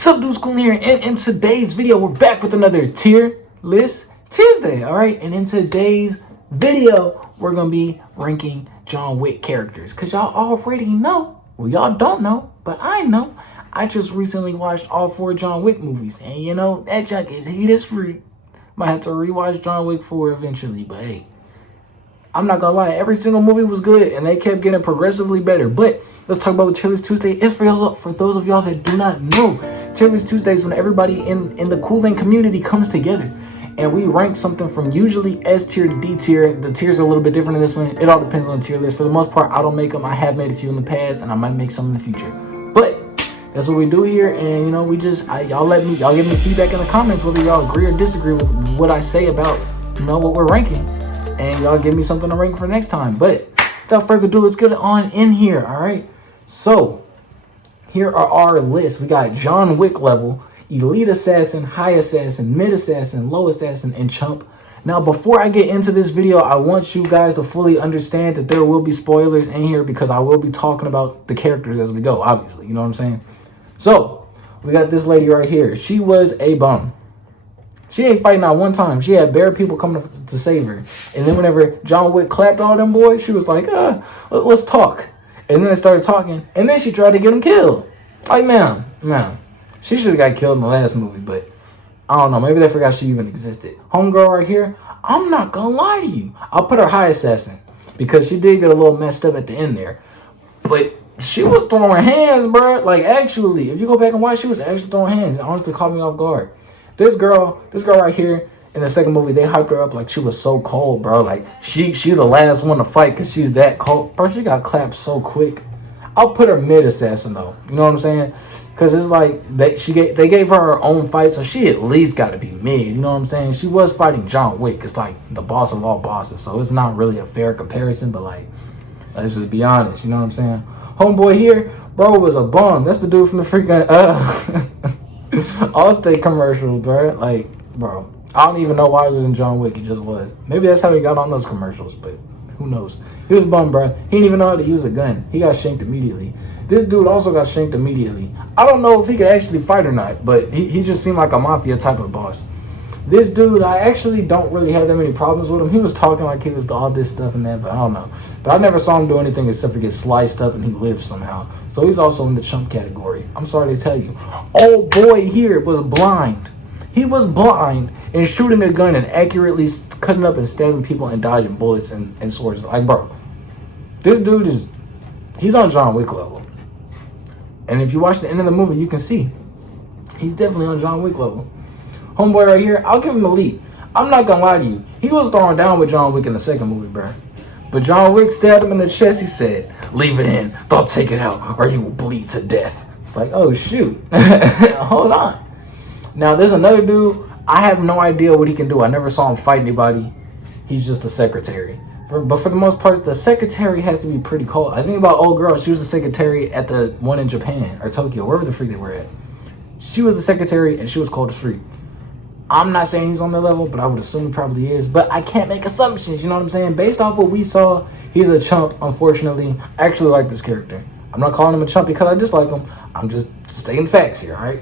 Sup dudes, Coolin here, and in today's video we're back with another tier list Tuesday, alright? And in today's video we're gonna be ranking John Wick characters, because y'all already know, well y'all don't know, but I know, I just recently watched all 4 John Wick movies, and you know, that junk is heat as fruit. Might have to rewatch John Wick 4 eventually, but hey, I'm not gonna lie, every single movie was good and they kept getting progressively better. But let's talk about what Tier List Tuesday is for those of y'all that do not know. Tier List Tuesday is when everybody in the Coolin community comes together and we rank something from usually S tier to D tier. The tiers are a little bit different in this one. It all depends on the tier list. For the most part, I don't make them. I have made a few in the past and I might make some in the future. But that's what we do here, and you know, y'all give me feedback in the comments whether y'all agree or disagree with what I say about, you know, what we're ranking. And y'all give me something to rank for next time. But without further ado, let's get it on in here, all right? So, here are our lists. We got John Wick level, Elite Assassin, High Assassin, Mid Assassin, Low Assassin, and Chump. Now, before I get into this video, I want you guys to fully understand that there will be spoilers in here because I will be talking about the characters as we go, obviously. You know what I'm saying? So, we got this lady right here. She was a bum. She ain't fighting out one time. She had bare people coming to save her. And then whenever John Wick clapped all them boys, she was like, let's talk. And then they started talking. And then she tried to get him killed. Like, ma'am. She should have got killed in the last movie, but I don't know. Maybe they forgot she even existed. Homegirl right here, I'm not gonna lie to you. I'll put her High Assassin because she did get a little messed up at the end there. But she was throwing hands, bro. Like, actually, if you go back and watch, she was actually throwing hands. It honestly caught me off guard. This girl right here in the second movie, they hyped her up like she was so cold, bro. Like she the last one to fight because she's that cold, bro. She got clapped so quick. I'll put her Mid Assassin though. You know what I'm saying? Because it's like they gave her own fight, so she at least got to be mid. You know what I'm saying? She was fighting John Wick. It's like the boss of all bosses, so it's not really a fair comparison. But like, let's just be honest. You know what I'm saying? Homeboy here, bro, was a bum. That's the dude from the freaking Allstate commercials, bro. Like, bro, I don't even know why he was in John Wick. He just was. Maybe that's how he got on those commercials, but who knows? He was bummed, bro. He didn't even know how to use a gun. He got shanked immediately. This dude also got shanked immediately. I don't know if he could actually fight or not, but he just seemed like a mafia type of boss. This dude, I actually don't really have that many problems with him. He was talking like he was all this stuff and that, but I don't know. But I never saw him do anything except for get sliced up and he lived somehow. So he's also in the chump category. I'm sorry to tell you. Old boy here was blind. He was blind and shooting a gun and accurately cutting up and stabbing people and dodging bullets and swords. Like, bro, this dude he's on John Wick level. And if you watch the end of the movie, you can see he's definitely on John Wick level. Homeboy right here, I'll give him Elite. I'm not gonna lie to you. He was thrown down with John Wick in the second movie, bro. But John Wick stabbed him in the chest. He said, "Leave it in. Don't take it out or you will bleed to death." It's like, oh, shoot. Hold on. Now, there's another dude. I have no idea what he can do. I never saw him fight anybody. He's just a secretary. But for the most part, the secretary has to be pretty cold. I think about old girl. She was a secretary at the one in Japan or Tokyo, wherever the freak they were at. She was the secretary and she was cold as freak. I'm not saying he's on their level, but I would assume he probably is. But I can't make assumptions, you know what I'm saying? Based off what we saw, he's a chump, unfortunately. I actually like this character. I'm not calling him a chump because I dislike him. I'm just stating facts here, all right?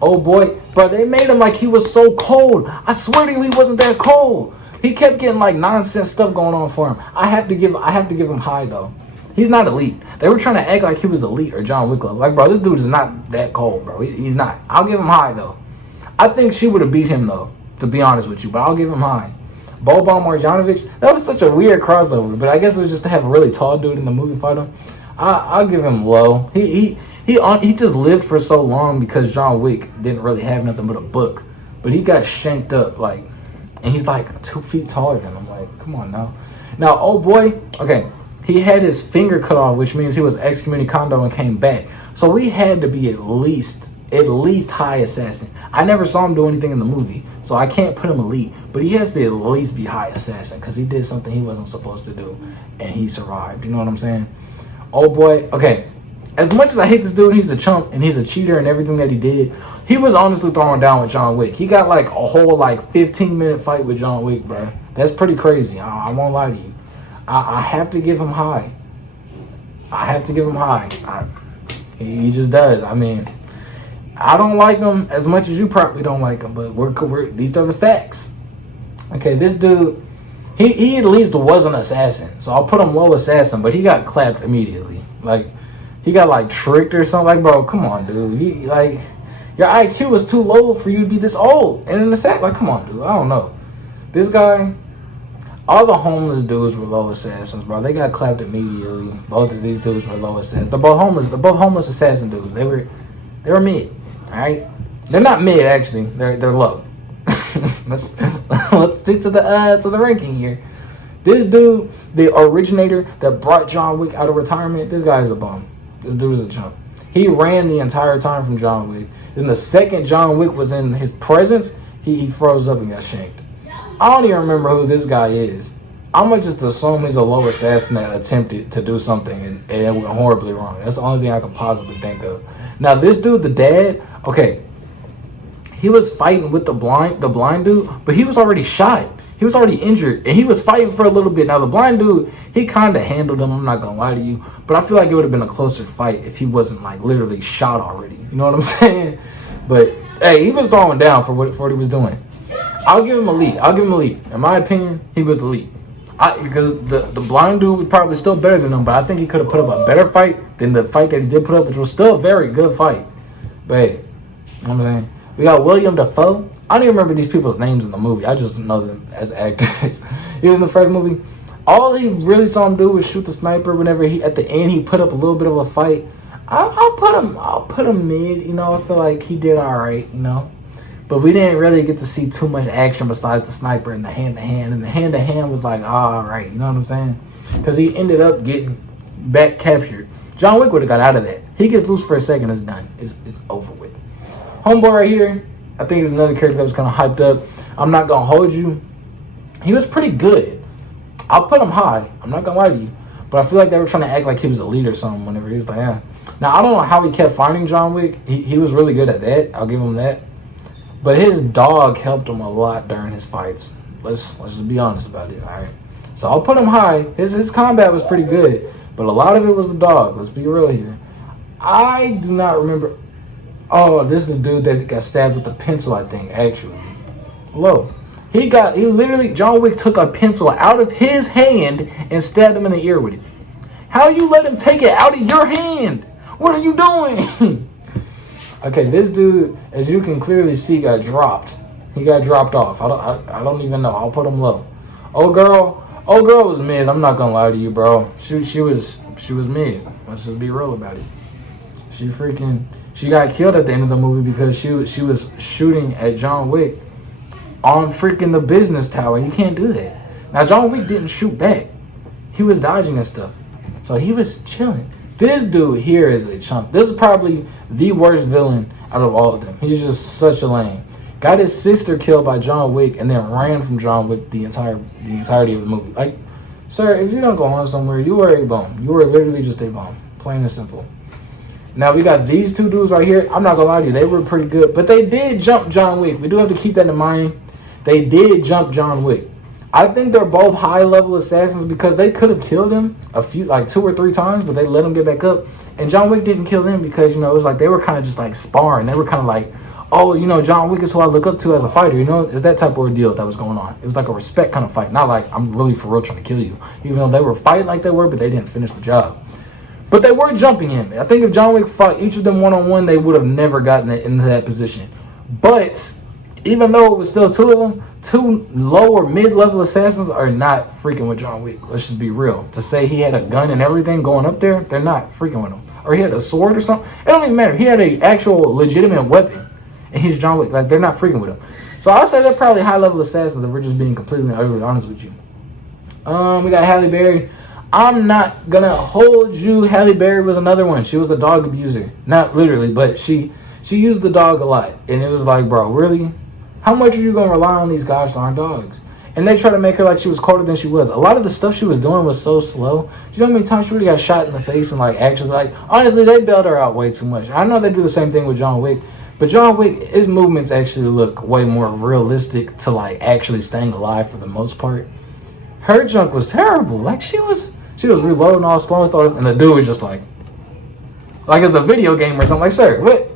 Oh boy, bro, they made him like he was so cold. I swear to you, he wasn't that cold. He kept getting like nonsense stuff going on for him. I have to give him high though. He's not elite. They were trying to act like he was elite or John Wick level. Like, bro, this dude is not that cold, bro. He's not. I'll give him high though. I think she would have beat him, though, to be honest with you, but I'll give him high. Boban Marjanovic, that was such a weird crossover, but I guess it was just to have a really tall dude in the movie fight him. I'll give him low. He just lived for so long because John Wick didn't really have nothing but a book, but he got shanked up, like, and he's like 2 feet taller than him. Like, come on now. Now, oh boy, okay, he had his finger cut off, which means he was excommunicado and came back. So he had to be at least High Assassin. I never saw him do anything in the movie, so I can't put him elite, but he has to at least be High Assassin because he did something he wasn't supposed to do and he survived. You know what I'm saying? Oh boy, okay. As much as I hate this dude, he's a chump and he's a cheater and everything that he did, he was honestly thrown down with John Wick. He got like a whole 15-minute fight with John Wick, bro. That's pretty crazy. I won't lie to you. I have to give him high. I have to give him high. He just does. I mean, I don't like him as much as you probably don't like him, but we're these are the facts. Okay, this dude, he at least was an assassin, so I'll put him low assassin, but he got clapped immediately. Like, he got like tricked or something. Like, bro, come on, dude. He like, your IQ was too low for you to be this old and in the sack. Like, come on, dude. I don't know. This guy, all the homeless dudes were low assassins, bro. They got clapped immediately. Both of these dudes were low assassins. They're both homeless assassin dudes. They were mid. All right, they're not mid actually. They're low. let's stick to the ranking here. This dude, the originator that brought John Wick out of retirement, this guy is a bum. This dude is a chump. He ran the entire time from John Wick. Then the second John Wick was in his presence, he froze up and got shanked. I don't even remember who this guy is. I'm gonna just assume he's a low assassin that attempted to do something and it went horribly wrong. That's the only thing I could possibly think of. Now this dude, the dad, okay, he was fighting with the blind dude, but he was already shot. He was already injured, and he was fighting for a little bit. Now the blind dude, he kind of handled him. I'm not gonna lie to you, but I feel like it would have been a closer fight if he wasn't like literally shot already. You know what I'm saying? But hey, he was throwing down for what he was doing. I'll give him a lead. In my opinion, he was the lead. Because the blind dude was probably still better than him, but I think he could have put up a better fight than the fight that he did put up, which was still a very good fight. But hey, you know what I'm saying? We got William Dafoe. I don't even remember these people's names in the movie. I just know them as actors. He was in the first movie. All he really saw him do was shoot the sniper. Whenever at the end he put up a little bit of a fight. I'll put him mid. You know, I feel like he did all right. You know. But we didn't really get to see too much action besides the sniper and the hand-to-hand. And the hand-to-hand was like, all right, you know what I'm saying? Because he ended up getting back captured. John Wick would have got out of that. He gets loose for a second, it's done. It's over with. Homeboy right here, I think he was another character that was kind of hyped up. I'm not going to hold you. He was pretty good. I'll put him high. I'm not going to lie to you. But I feel like they were trying to act like he was a lead or something whenever he was like, yeah. Now, I don't know how he kept finding John Wick. He was really good at that. I'll give him that. But his dog helped him a lot during his fights. Let's just be honest about it, all right? So I'll put him high. His combat was pretty good, but a lot of it was the dog. Let's be real here. I do not remember. Oh, this is the dude that got stabbed with a pencil, I think, actually. Hello. He literally, John Wick took a pencil out of his hand and stabbed him in the ear with it. How you let him take it out of your hand? What are you doing? Okay, this dude, as you can clearly see, got dropped. He got dropped off. I don't even know. I'll put him low. Old girl was mid. I'm not gonna lie to you, bro. She was mid. Let's just be real about it. She got killed at the end of the movie because she was shooting at John Wick on freaking the business tower. You can't do that. Now John Wick didn't shoot back. He was dodging and stuff. So he was chilling. This dude here is a chump. This is probably the worst villain out of all of them. He's just such a lame. Got his sister killed by John Wick and then ran from John Wick the entirety of the movie. Like, sir, if you don't go on somewhere, you are a bum. You are literally just a bum. Plain and simple. Now we got these two dudes right here. I'm not gonna lie to you, they were pretty good, but they did jump John Wick. We do have to keep that in mind. They did jump John Wick. I think they're both high-level assassins because they could have killed him like 2 or 3 times, but they let him get back up. And John Wick didn't kill them because, you know, it was like they were kind of just like sparring. They were kind of like, oh, you know, John Wick is who I look up to as a fighter. You know, it's that type of ordeal that was going on. It was like a respect kind of fight, not like I'm really for real trying to kill you. Even though they were fighting like they were, but they didn't finish the job. But they were jumping him. I think if John Wick fought each of them one-on-one, they would have never gotten into that position. But even though it was still 2 of them, 2 low or mid-level assassins are not freaking with John Wick. Let's just be real. To say he had a gun and everything going up there, they're not freaking with him. Or he had a sword or something. It don't even matter. He had an actual legitimate weapon. And he's John Wick. Like, they're not freaking with him. So I'll say they're probably high-level assassins if we're just being completely and utterly honest with you. We got Halle Berry. I'm not going to hold you. Halle Berry was another one. She was a dog abuser. Not literally, but she used the dog a lot. And it was like, bro, really? How much are you going to rely on these gosh darn dogs? And they try to make her like she was colder than she was. A lot of the stuff she was doing was so slow. You know how many times she really got shot in the face and like actually like, honestly, they bailed her out way too much. I know they do the same thing with John Wick. But John Wick, his movements actually look way more realistic to like actually staying alive for the most part. Her junk was terrible. Like she was reloading all slow and stuff. And the dude was just like it's a video game or something. Like, sir, what?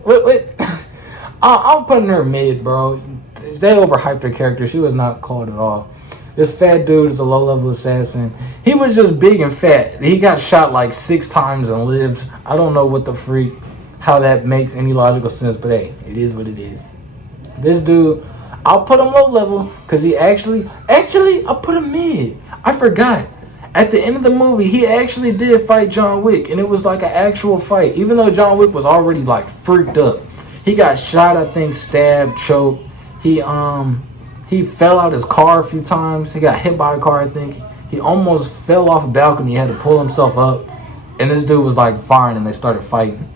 I'm putting her mid, bro. They overhyped her character. She was not cold at all. This fat dude is a low-level assassin. He was just big and fat. He got shot like 6 times and lived. I don't know what the freak, how that makes any logical sense, but hey, it is what it is. This dude, I'll put him low level because he actually, I'll put him mid. I forgot. At the end of the movie, he actually did fight John Wick, and it was like an actual fight. Even though John Wick was already like freaked up, he got shot, I think, stabbed, choked. He fell out his car a few times. He got hit by a car, I think. He almost fell off a balcony. He had to pull himself up, and this dude was like firing, and they started fighting.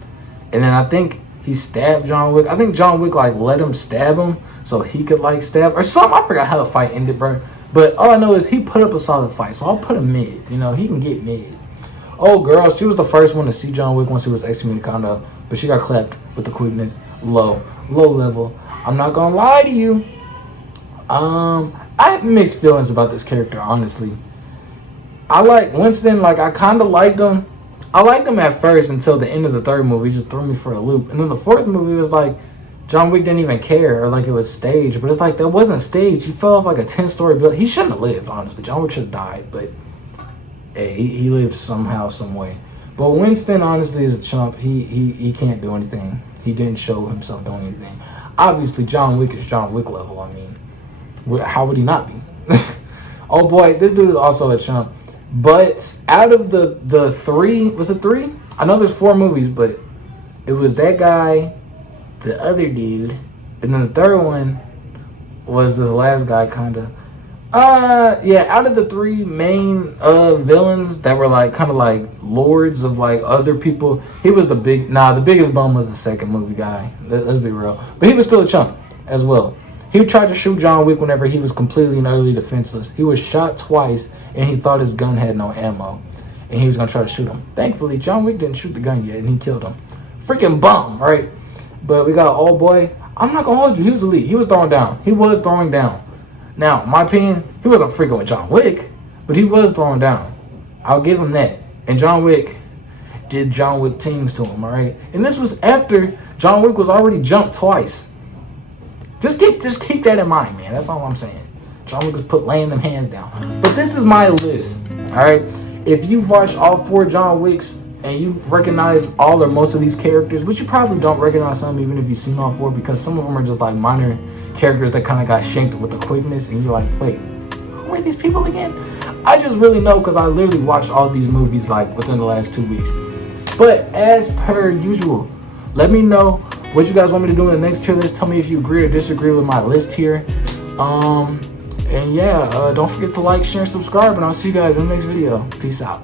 And then I think he stabbed John Wick. I think John Wick like let him stab him so he could like stab or something. I forgot how the fight ended, bro. But all I know is he put up a solid fight, so I'll put him mid. You know, he can get mid. Oh, girl, she was the first one to see John Wick once he was excommunicado, but she got clapped with the quickness. Low level. I'm not gonna lie to you. I have mixed feelings about this character, honestly. I like Winston. Like, I kind of liked him. I liked him at first until the end of the third movie. He just threw me for a loop. And then the fourth movie was like, John Wick didn't even care, or like it was staged. But it's like, that wasn't staged. He fell off like a 10-story building. He shouldn't have lived, honestly. John Wick should have died, but hey, he lived somehow, some way. But Winston, honestly, is a chump. He can't do anything. He didn't show himself doing anything. Obviously, John Wick is John Wick level. I mean, how would he not be? Oh boy, this dude is also a chump. But out of the 3, was it 3? I know there's 4 movies, but it was that guy, the other dude, and then the third one was this last guy, kind of. Yeah, out of the 3 main villains that were like kind of like lords of like other people, he was the biggest bum was the second movie guy. Let's be real. But he was still a chump as well. He tried to shoot John Wick whenever he was completely and utterly defenseless. He was shot twice, and he thought his gun had no ammo, and he was gonna try to shoot him. Thankfully, John Wick didn't shoot the gun yet, and he killed him. Freaking bum, right? But we got old boy. I'm not gonna hold you. He was elite. He was throwing down. He was throwing down. Now, in my opinion, he wasn't freaking with John Wick, but he was throwing down. I'll give him that. And John Wick did John Wick teams to him, all right? And this was after John Wick was already jumped twice. Just keep that in mind, man. That's all I'm saying. John Wick was laying them hands down. But this is my list, all right? If you've watched all 4 John Wicks and you recognize all or most of these characters, but you probably don't recognize some even if you've seen all 4, because some of them are just like minor characters that kind of got shanked with the quickness, and you're like, wait, who are these people again? I just really know because I literally watched all these movies like within the last 2 weeks. But as per usual, let me know what you guys want me to do in the next tier list. Tell me if you agree or disagree with my list here. And yeah, don't forget to like, share, and subscribe, and I'll see you guys in the next video. Peace out.